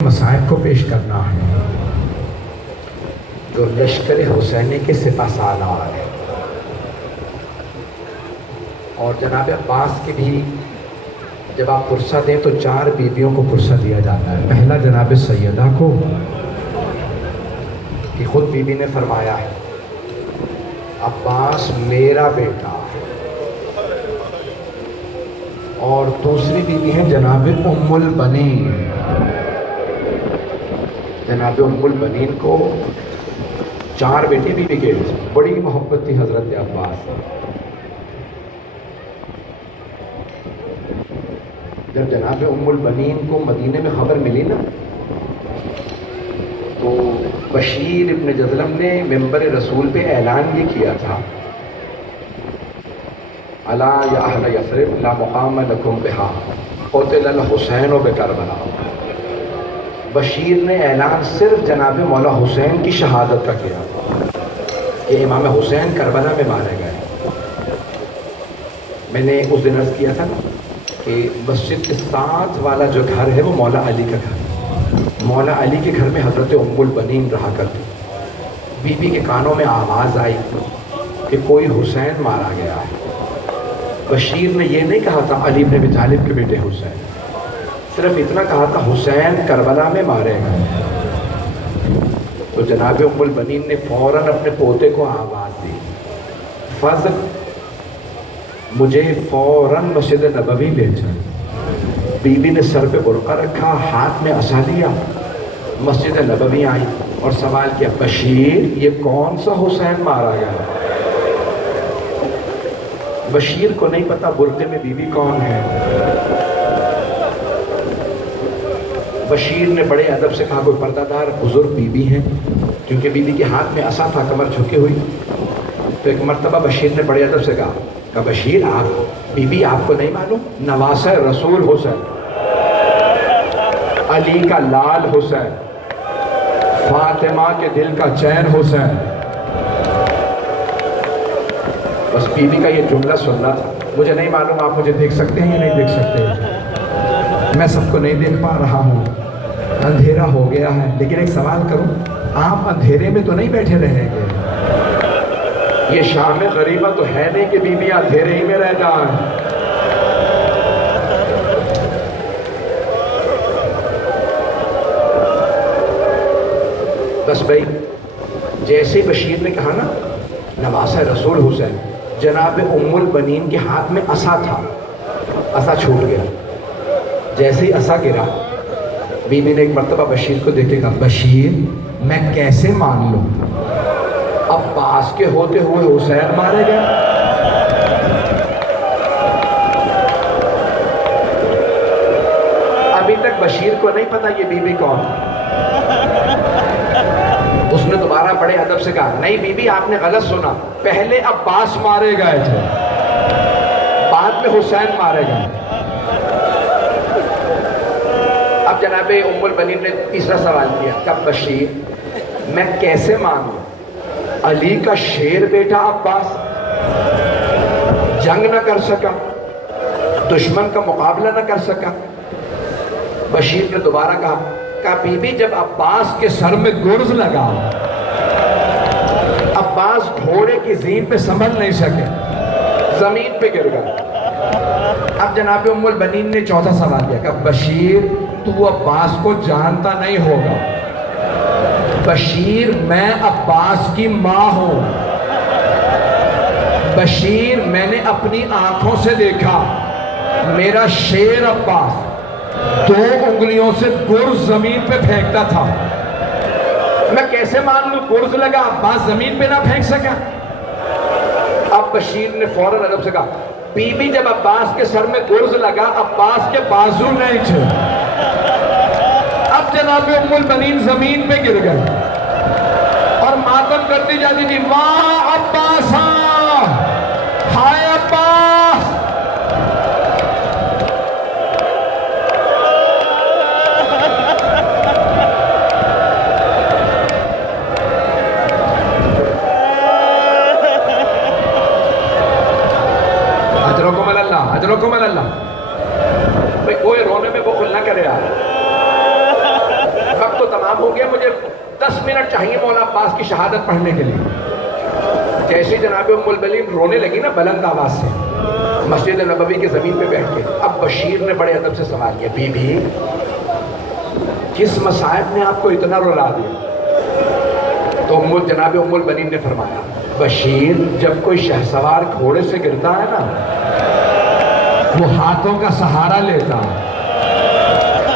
مصائب کو پیش کرنا ہے جو لشکر حسینی کے سپہ سالار ہے، اور جناب عباس کی بھی جب آپ پرسہ دیں تو 4 بیویوں کو پرسہ دیا جاتا ہے۔ پہلا جناب سیدہ کو، کہ خود بیوی نے فرمایا ہے عباس میرا بیٹا، اور دوسری بیوی ہے جناب ام البنین۔ جناب ام البنین کو 4 بیٹے بیوی کے، بڑی محبت تھی حضرت عباس۔ جب جناب ام البنین کو مدینے میں خبر ملی نا، تو بشیر ابن جذلم نے منبر رسول پہ اعلان یہ کیا تھا، الا یا اہل یثرب لا مقام لکم بہا قتل الحسین بکربلا۔ بشیر نے اعلان صرف جناب مولا حسین کی شہادت کا کیا کہ امام حسین کربلا میں مارے گئے۔ میں نے اس دن عرض کیا تھا کہ مسجد کے ساتھ والا جو گھر ہے وہ مولا علی کا گھر ہے۔ مولا علی کے گھر میں حضرت ام البنین رہا کرتی۔ بی بی کے کانوں میں آواز آئی کہ کوئی حسین مارا گیا ہے۔ بشیر نے یہ نہیں کہا تھا علی بن ابی طالب کے بیٹے حسین، صرف اتنا کہا تھا حسین کربلا میں مارے گئے۔ تو جناب ام البنین نے فوراً اپنے پوتے کو آواز دی، فضل مجھے فوراً مسجد نبوی لے جائے۔ بی بی نے سر پہ برقع رکھا، ہاتھ میں عصا لیا، مسجد نبوی آئی اور سوال کیا بشیر یہ کون سا حسین مارا گیا؟ بشیر کو نہیں پتا برقعے میں بی بی کون ہے۔ بشیر نے بڑے ادب سے کہا کوئی پردہ دار بزرگ بی بی ہے، کیونکہ بی بی کے ہاتھ میں عصا تھا، کمر جھکی ہوئی۔ تو ایک مرتبہ بشیر نے بڑے ادب سے کہا بشیر آپ بی بی آپ کو نہیں معلوم؟ نواسہ رسول حسین، علی کا لال حسین، فاطمہ کے دل کا چین حسین۔ بس بی بی کا یہ جملہ سننا تھا۔ مجھے نہیں معلوم آپ مجھے دیکھ سکتے ہیں یا نہیں دیکھ سکتے، میں سب کو نہیں دیکھ پا رہا ہوں، اندھیرا ہو گیا ہے، لیکن ایک سوال کروں، آپ اندھیرے میں تو نہیں بیٹھے رہیں گے؟ یہ شام غریبہ تو ہے نہیں کہ بیویاں اندھیرے ہی میں رہ جائیں۔ بس بھائی جیسے بشیر نے کہا نا نواسہ رسول حسین، جناب ام البنین کے ہاتھ میں عصا تھا، عصا چھوٹ گیا۔ جیسے ہی عصا گرا، بی بی نے ایک مرتبہ بشیر کو دیکھے کہا بشیر میں کیسے مان لوں عباس کے ہوتے ہوئے حسین مارے گئے؟ ابھی تک بشیر کو نہیں پتا یہ بی بی کون۔ اس نے دوبارہ بڑے ادب سے کہا نہیں بی بی آپ نے غلط سنا، پہلے عباس مارے گئے تھے، بعد میں حسین مارے گئے۔ اب جناب ام البنین نے تیسرا سوال کیا کہ بشیر میں کیسے مانوں علی کا شیر بیٹا عباس جنگ نہ کر سکا، دشمن کا مقابلہ نہ کر سکا؟ بشیر نے دوبارہ کہا بی بی جب عباس کے سر میں گرز لگا، عباس گھوڑے کی زین پہ سنبھل نہیں سکے، زمین پہ گر گئے۔ اب جناب ام البنین نے چوتھا سوال کیا کہ بشیر تو عباس کو جانتا نہیں ہوگا، بشیر میں عباس کی ماں ہوں، بشیر میں نے اپنی آنکھوں سے دیکھا میرا شیر عباس 2 انگلیوں سے گرز زمین پہ پھینکتا تھا، میں کیسے مان لوں گرز لگا عباس زمین پہ نہ پھینک سکا؟ اب بشیر نے فوراً ادب سے کہا بی بی جب عباس کے سر میں گرز لگا عباس کے بازو نہیں تھے۔ اب جناب ام البنین زمین پہ گر گئے اور ماتم کرتی جاتی تھی واہ عباس، ہائے عباس۔ اجرکم اللہ، بھئی کوئی رونے میں بخل نہ کرے یار۔ گے, مجھے 10 منٹ چاہیے مولا عباس کی شہادت پڑھنے کے لیے. جیسے جناب ام البلین رونے لگی نا بلند آواز سے مسجد نبوی کی زمین پہ بیٹھ کے, اب بشیر نے بڑے ادب سے سوال کیا, بی بی کس مصائب نے آپ کو اتنا رلا دیا؟ تو جناب ام البلین نے فرمایا, بشیر جب کوئی شہسوار گھوڑے سے گرتا ہے نا وہ ہاتھوں کا سہارا لیتا,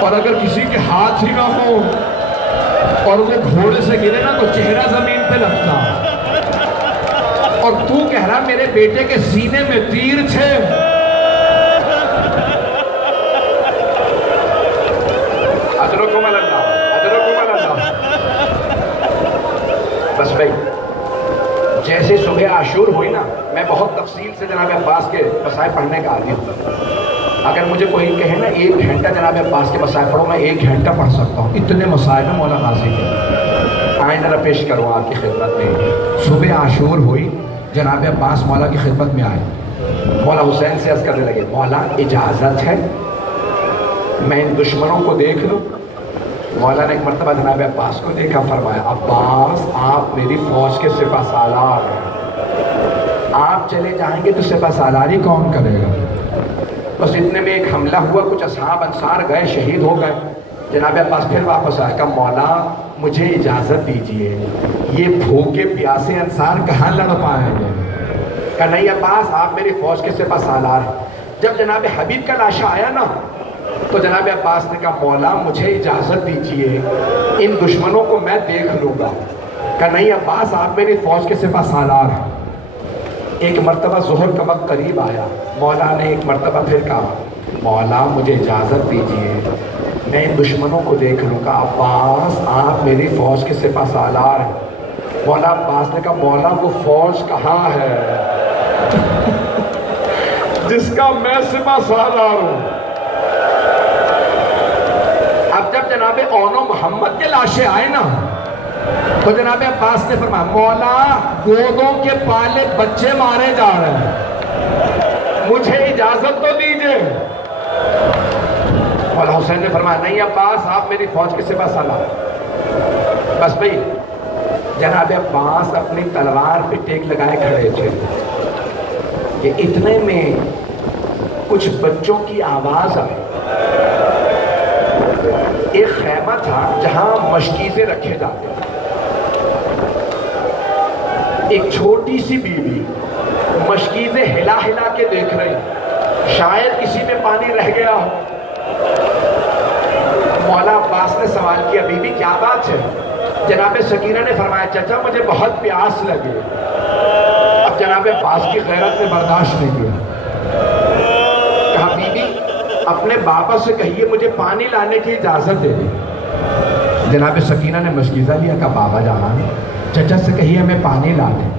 اور اگر کسی کے ہاتھ ہی نہ ہو اور وہ گھوڑے سے گرے نا تو چہرہ زمین پہ لگتا, اور تو کہہ رہا میرے بیٹے کے سینے میں تیر تھے. اجرکم اللہ, اجرکم اللہ. بس بھائی جیسے صبح عاشور ہوئی نا, میں بہت تفصیل سے جناب عباس کے مسائل پڑھنے کا عادی ہوں. اگر مجھے کوئی کہے نا 1 گھنٹہ جناب عباس کے مسائل پڑھو, میں 1 گھنٹہ پڑھ سکتا ہوں, اتنے مسائل میں مولا غازی کے. آئیں ذرا پیش کروں آپ کی خدمت میں. صبح عاشور ہوئی, جناب عباس مولا کی خدمت میں آئے, مولا حسین سے عرض کرنے لگے, مولا اجازت ہے میں ان دشمنوں کو دیکھ لوں؟ مولا نے ایک مرتبہ جناب عباس کو دیکھا, فرمایا عباس آپ میری فوج کے سپہ سالار ہیں, آپ چلے جائیں گے تو سپہ سالاری کون کرے گا؟ بس اتنے میں ایک حملہ ہوا, کچھ اصحاب انصار گئے, شہید ہو گئے. جناب عباس پھر واپس آئے, کہا مولا مجھے اجازت دیجئے, یہ بھوکے پیاسے انصار کہاں لڑ پائیں گے؟ کہا نہیں عباس آپ میری فوج کے سپہ سالار ہیں. جب جناب حبیب کا لاشا آیا نا تو جناب عباس نے کہا مولا مجھے اجازت دیجئے, ان دشمنوں کو میں دیکھ لوں گا. کہا نہیں عباس آپ میری فوج کے سپہ سالار ہیں. ایک مرتبہ ظہر کا وقت قریب آیا, مولا نے ایک مرتبہ پھر کہا مولا مجھے اجازت دیجئے میں ان دشمنوں کو دیکھ لوں گا. عباس آپ میری فوج کے سپہ سالار ہیں. مولا عباس نے کہا مولا وہ فوج کہاں ہے جس کا میں سپہ سالار ہوں؟ اب جب جناب اون و محمد کے لاشیں آئے نا تو جناب عباس نے فرمایا مولا گودوں کے پالے بچے مارے جا رہے ہیں, مجھے اجازت تو دیجئے. مولا حسین نے فرمایا نہیں عباس آپ میری فوج کے سپہ سالار. بس بھئی جناب عباس اپنی تلوار پہ ٹیک لگائے کھڑے تھے کہ اتنے میں کچھ بچوں کی آواز آئی. ایک خیمہ تھا جہاں مشکیزیں رکھے جاتے تھے. ایک چھوٹی سی بیوی مشکیزیں ہلا ہلا کے دیکھ رہی, شاید کسی میں پانی رہ گیا ہو. مولا عباس نے سوال کیا بی بی کیا بات ہے؟ جناب سکینہ نے فرمایا چچا مجھے بہت پیاس لگی. اب جناب عباس کی غیرت نے برداشت نہیں کیا, کہا بی بی اپنے بابا سے کہیے مجھے پانی لانے کی اجازت دے دیں. جناب سکینہ نے مشکیزہ لیا, کہا بابا جان چچا سے کہیے ہمیں پانی لا دیں.